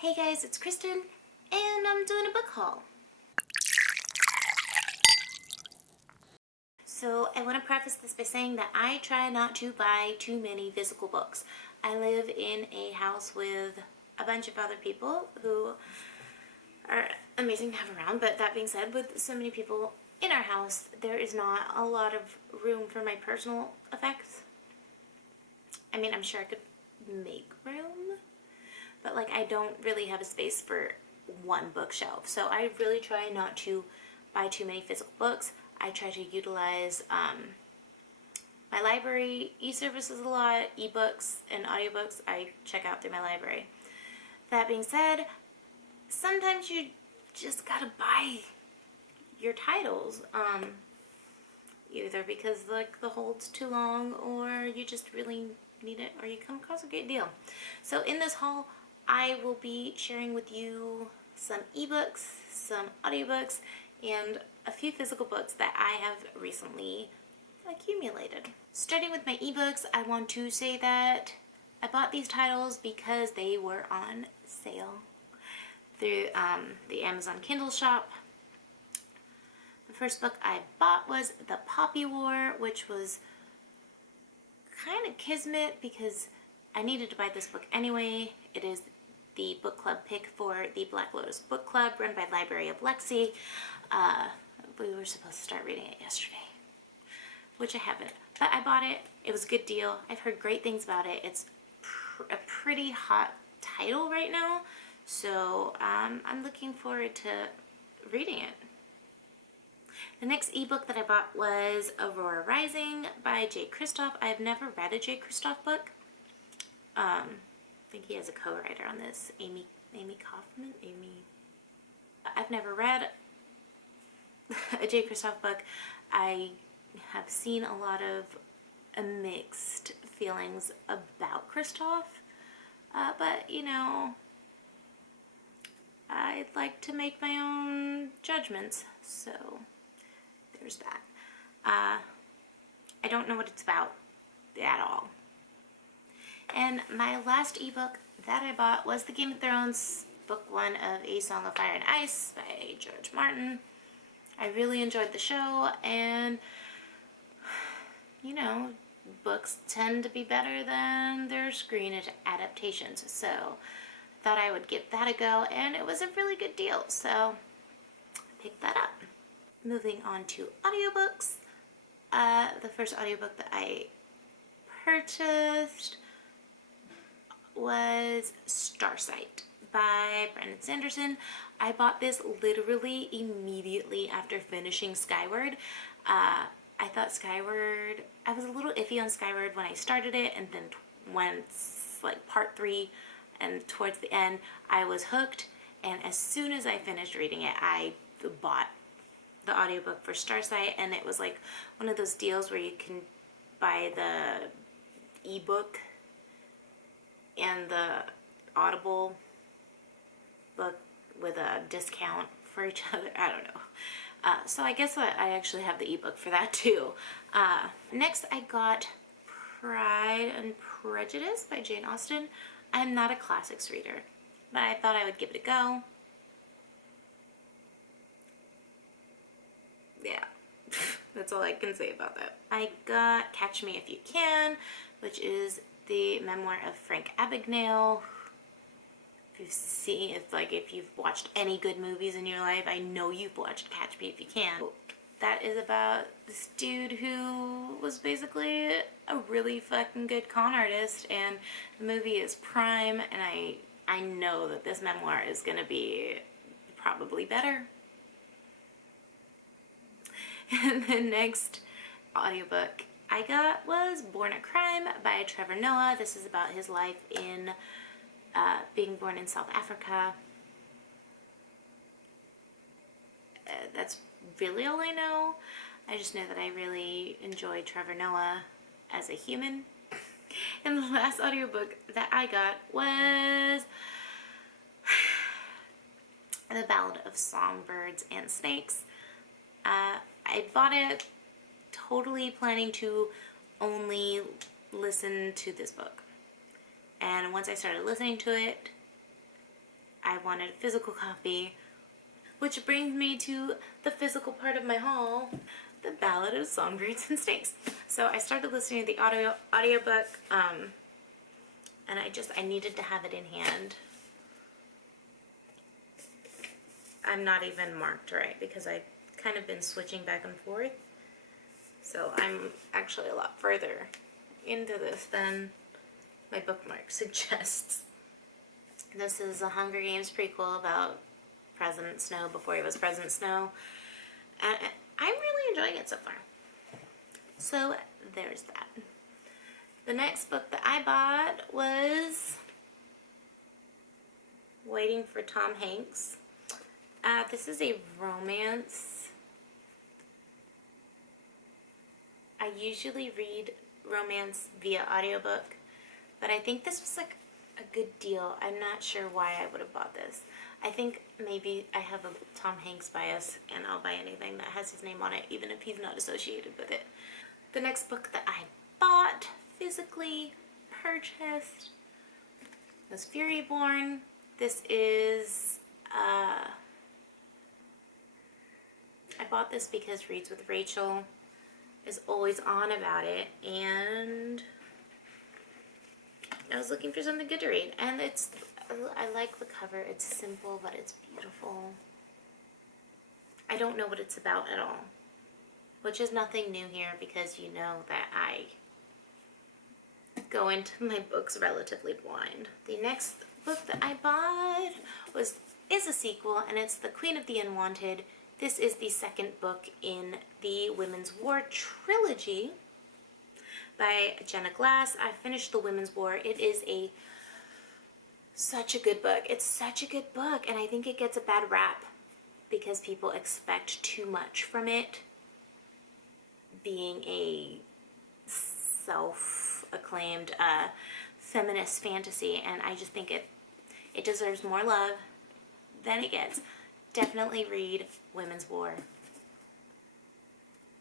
Hey guys, it's Kristen, and I'm doing a book haul. So I want to preface this by saying that I try not to buy too many physical books. I live in a house with a bunch of other people who are amazing to have around, but that being said, with so many people in our house, there is not a lot of room for my personal effects. I mean, I'm sure I could make room, but like I don't really have a space for one bookshelf. So I really try not to buy too many physical books. I try to utilize my library e-services a lot, ebooks and audiobooks I check out through my library. That being said, sometimes you just gotta buy your titles, either because like the hold's too long or you just really need it or you come across a great deal. So in this haul, I will be sharing with you some ebooks, some audiobooks, and a few physical books that I have recently accumulated. Starting with my ebooks, I want to say that I bought these titles because they were on sale through the Amazon Kindle shop. The first book I bought was The Poppy War, which was kind of kismet because I needed to buy this book anyway. It is the book club pick for the Black Lotus Book Club run by Library of Lexi. We were supposed to start reading it yesterday, which I haven't, but I bought it. It was a good deal. I've heard great things about it. It's a pretty hot title right now, so I'm looking forward to reading it. The next ebook that I bought was Aurora Rising by Jay Kristoff. I've never read a Jay Kristoff book. I think he has a co-writer on this, Amy Kaufman. I've never read a Jay Kristoff book. I have seen a lot of mixed feelings about Kristoff, but you know, I'd like to make my own judgments, so there's that. I don't know what it's about at all. And my last ebook that I bought was the Game of Thrones book 1 of A Song of Fire and Ice by George Martin. I really enjoyed the show, and you know, books tend to be better than their screen adaptations, so I thought I would give that a go, and it was a really good deal, so I picked that up. Moving on to audiobooks, the first audiobook that I purchased was Starsight by Brandon Sanderson. I bought this literally immediately after finishing Skyward. I thought Skyward, I was a little iffy on Skyward when I started it, and then once like part 3 and towards the end, I was hooked, and as soon as I finished reading it, I bought the audiobook for Starsight, and it was like one of those deals where you can buy the ebook and the Audible book with a discount for each other. I don't know. So I guess I actually have the ebook for that too. Next I got Pride and Prejudice by Jane Austen. I'm not a classics reader, but I thought I would give it a go. Yeah, that's all I can say about that. I got Catch Me If You Can, which is the memoir of Frank Abagnale. If you've watched any good movies in your life, I know you've watched Catch Me If You Can. That is about this dude who was basically a really fucking good con artist, and the movie is prime, and I know that this memoir is gonna be probably better. And the next audiobook I got was Born a Crime by Trevor Noah. This is about his life in being born in South Africa. That's really all I know. I just know that I really enjoy Trevor Noah as a human. And the last audiobook that I got was The Ballad of Songbirds and Snakes. I bought it totally planning to only listen to this book. And once I started listening to it, I wanted a physical copy, which brings me to the physical part of my haul, The Ballad of Songbirds and Snakes. So I started listening to the audiobook, and I needed to have it in hand. I'm not even marked right because I've kind of been switching back and forth. So I'm actually a lot further into this than my bookmark suggests. This is a Hunger Games prequel about President Snow before he was President Snow. And I'm really enjoying it so far. So there's that. The next book that I bought was Waiting for Tom Hanks. This is a romance. I usually read romance via audiobook, but I think this was like a good deal. I'm not sure why I would have bought this. I think maybe I have a Tom Hanks bias and I'll buy anything that has his name on it, even if he's not associated with it. The next book that I bought, physically purchased, was Furyborn. This is, I bought this because Reads with Rachel is always on about it, and I was looking for something good to read, and I like the cover. It's simple, but it's beautiful. I don't know what it's about at all, which is nothing new here because you know that I go into my books relatively blind. The next book that I bought is a sequel, and it's The Queen of the Unwanted. This is the second book in the Women's War trilogy by Jenna Glass. I finished The Women's War. It is such a good book. It's such a good book, and I think it gets a bad rap because people expect too much from it, being a self-acclaimed feminist fantasy, and I just think it deserves more love than it gets. Definitely read Women's War.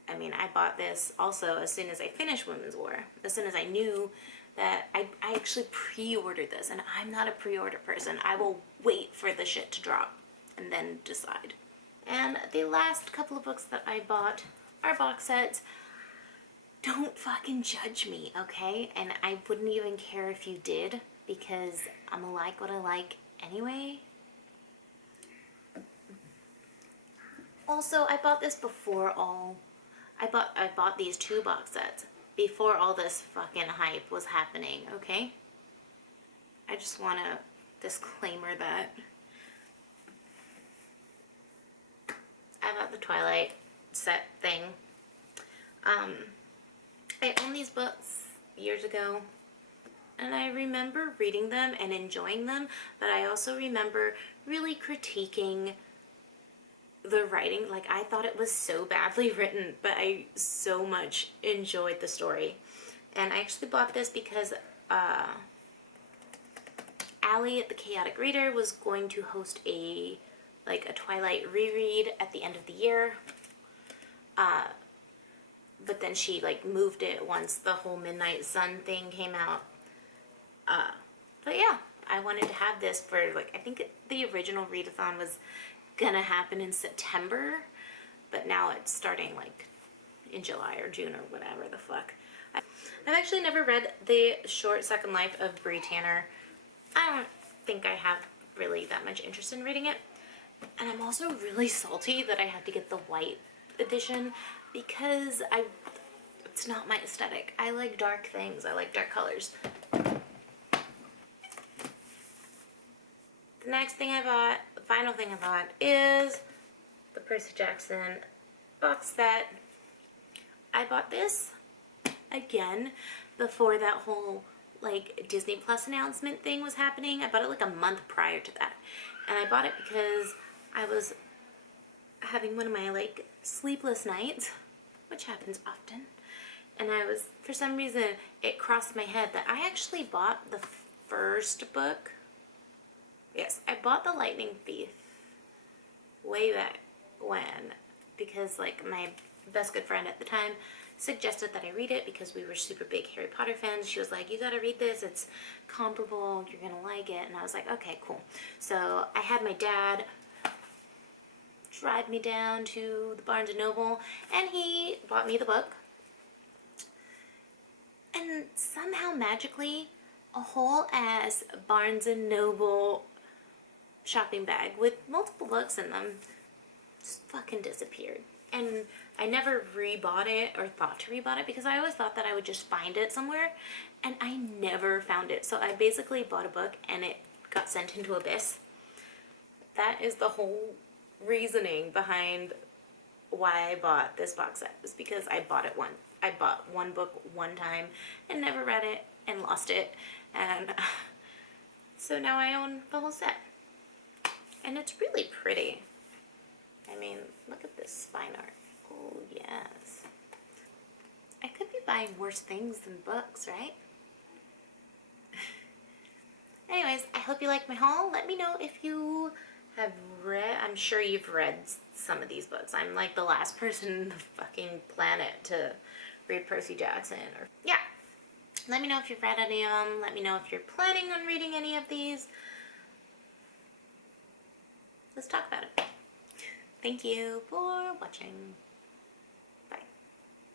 I mean, I bought this also as soon as I finished Women's War. As soon as I knew that I actually pre-ordered this, and I'm not a pre-order person. I will wait for the shit to drop and then decide. And the last couple of books that I bought are box sets. Don't fucking judge me, okay? And I wouldn't even care if you did, because I'm gonna like what I like anyway. Also, I bought this before I bought these 2 box sets before all this fucking hype was happening, okay? I just want to disclaimer that. I bought the Twilight set thing. I owned these books years ago, and I remember reading them and enjoying them, but I also remember really critiquing the writing. Like, I thought it was so badly written, but I so much enjoyed the story. And I actually bought this because Allie at the Chaotic Reader was going to host a Twilight reread at the end of the year. But then she moved it once the whole Midnight Sun thing came out. But yeah, I wanted to have this for I think the original readathon was gonna happen in September, but now it's starting in July or June or whatever the fuck. I've actually never read The Short Second Life of Bree Tanner. I don't think I have really that much interest in reading it. And I'm also really salty that I had to get the white edition because it's not my aesthetic. I like dark things. I like dark colors. The next thing I bought, the final thing I bought, is the Percy Jackson box set. I bought this again before that whole Disney Plus announcement thing was happening. I bought it a month prior to that, and I bought it because I was having one of my sleepless nights, which happens often, and for some reason it crossed my head that I actually bought the first book. Yes, I bought The Lightning Thief way back when, because my best good friend at the time suggested that I read it because we were super big Harry Potter fans. She was like, you gotta read this, it's comparable, you're gonna like it. And I was like, okay, cool. So I had my dad drive me down to the Barnes & Noble, and he bought me the book. And somehow magically, a whole ass Barnes & Noble shopping bag with multiple books in them just fucking disappeared. And I never rebought it or thought to rebought it because I always thought that I would just find it somewhere, and I never found it. So I basically bought a book and it got sent into Abyss. That is the whole reasoning behind why I bought this box set, is because I bought one book one time and never read it and lost it, and so now I own the whole set. And it's really pretty. I mean, look at this spine art. Oh, yes. I could be buying worse things than books, right? Anyways, I hope you liked my haul. Let me know if you have read, I'm sure you've read some of these books. I'm like the last person on the fucking planet to read Percy Jackson. Or yeah. Let me know if you've read any of them. Let me know if you're planning on reading any of these. Let's talk about it. Thank you for watching.